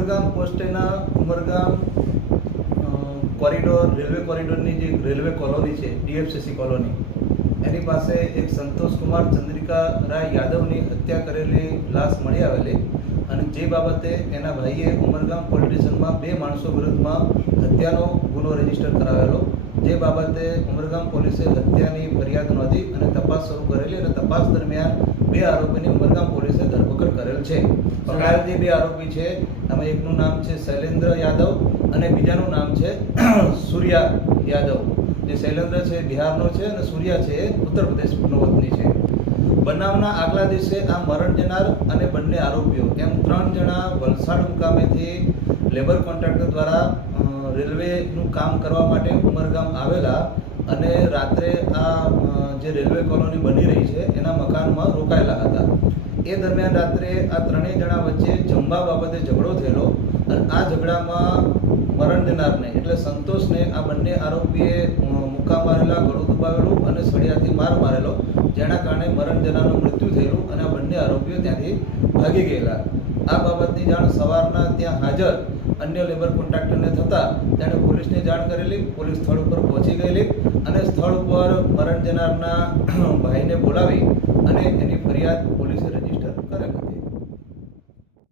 Umargam પોસ્ટેના Umargam corridor railway કોરિડોરની જે railway colony છે DFCC colony એની પાસે એક સંતોષકુમાર ચંદ્રિકા રાય યાદવની હત્યા કરેલી લાશ મળી આવેલી અને જે બાબતે એના ભાઈએ ઉમરગામ પોલીસ સ્ટેશનમાં 2 માણસો વિરુદ્ધમાં હત્યાનો ગુનો રજીસ્ટર કરાવેલો, જે બાબતે ઉમરગામ પોલીસે હત્યાની ફરિયાદ નોંધી અને તપાસ શરૂ કરેલી અને તપાસ દરમિયાન 2 આરોપીની ઉમરગામ પોલીસે ધરપકડ કરેલ છે. પકડાયેલ જે 2 આરોપી છે એમાં એકનું નામ છે શૈલેન્દ્ર યાદવ અને બીજાનું નામ છે સૂર્યા યાદવ. જે શૈલેન્દ્ર છે બિહારનો છે અને સૂર્યા છે ઉત્તર પ્રદેશનો વતની છે. બનાવના આગલા દિવસે આ મરણ જનાર અને બંને આરોપીઓ એમ 3 જણા વલસાડ મુકામેથી લેબર કોન્ટ્રાક્ટર દ્વારા રેલવેનું કામ કરવા માટે ઉમરગામ આવેલા અને રાત્રે આ જે રેલવે કોલોની બની રહી છે એના મકાનમાં રોકાયેલા હતા. એ દરમિયાન રાત્રે આ 3 જણા વચ્ચે જમવા બાબતે ઝઘડો થયેલો અને આ ઝઘડામાં મરણ જનારને એટલે સંતોષને આ બંને આરોપીએ મુક્કા મારેલા, ગળું દબાવેલું અને સળિયાથી માર મારેલો, જેના કારણે મરણ જનારનું મૃત્યુ થયેલું અને આ બંને આરોપીઓ ત્યાંથી ભાગી ગયેલા. આ બાબતની જાણ સવારના ત્યાં હાજર અન્ય લેબર કોન્ટ્રાક્ટરને થતાં તેણે પોલીસને જાણ કરેલી. પોલીસ સ્થળ ઉપર પહોંચી ગયેલી અને સ્થળ ઉપર મરણ જનારના ભાઈને બોલાવી અને એની ફરિયાદ પોલીસે રજીસ્ટર કરેલી હતી.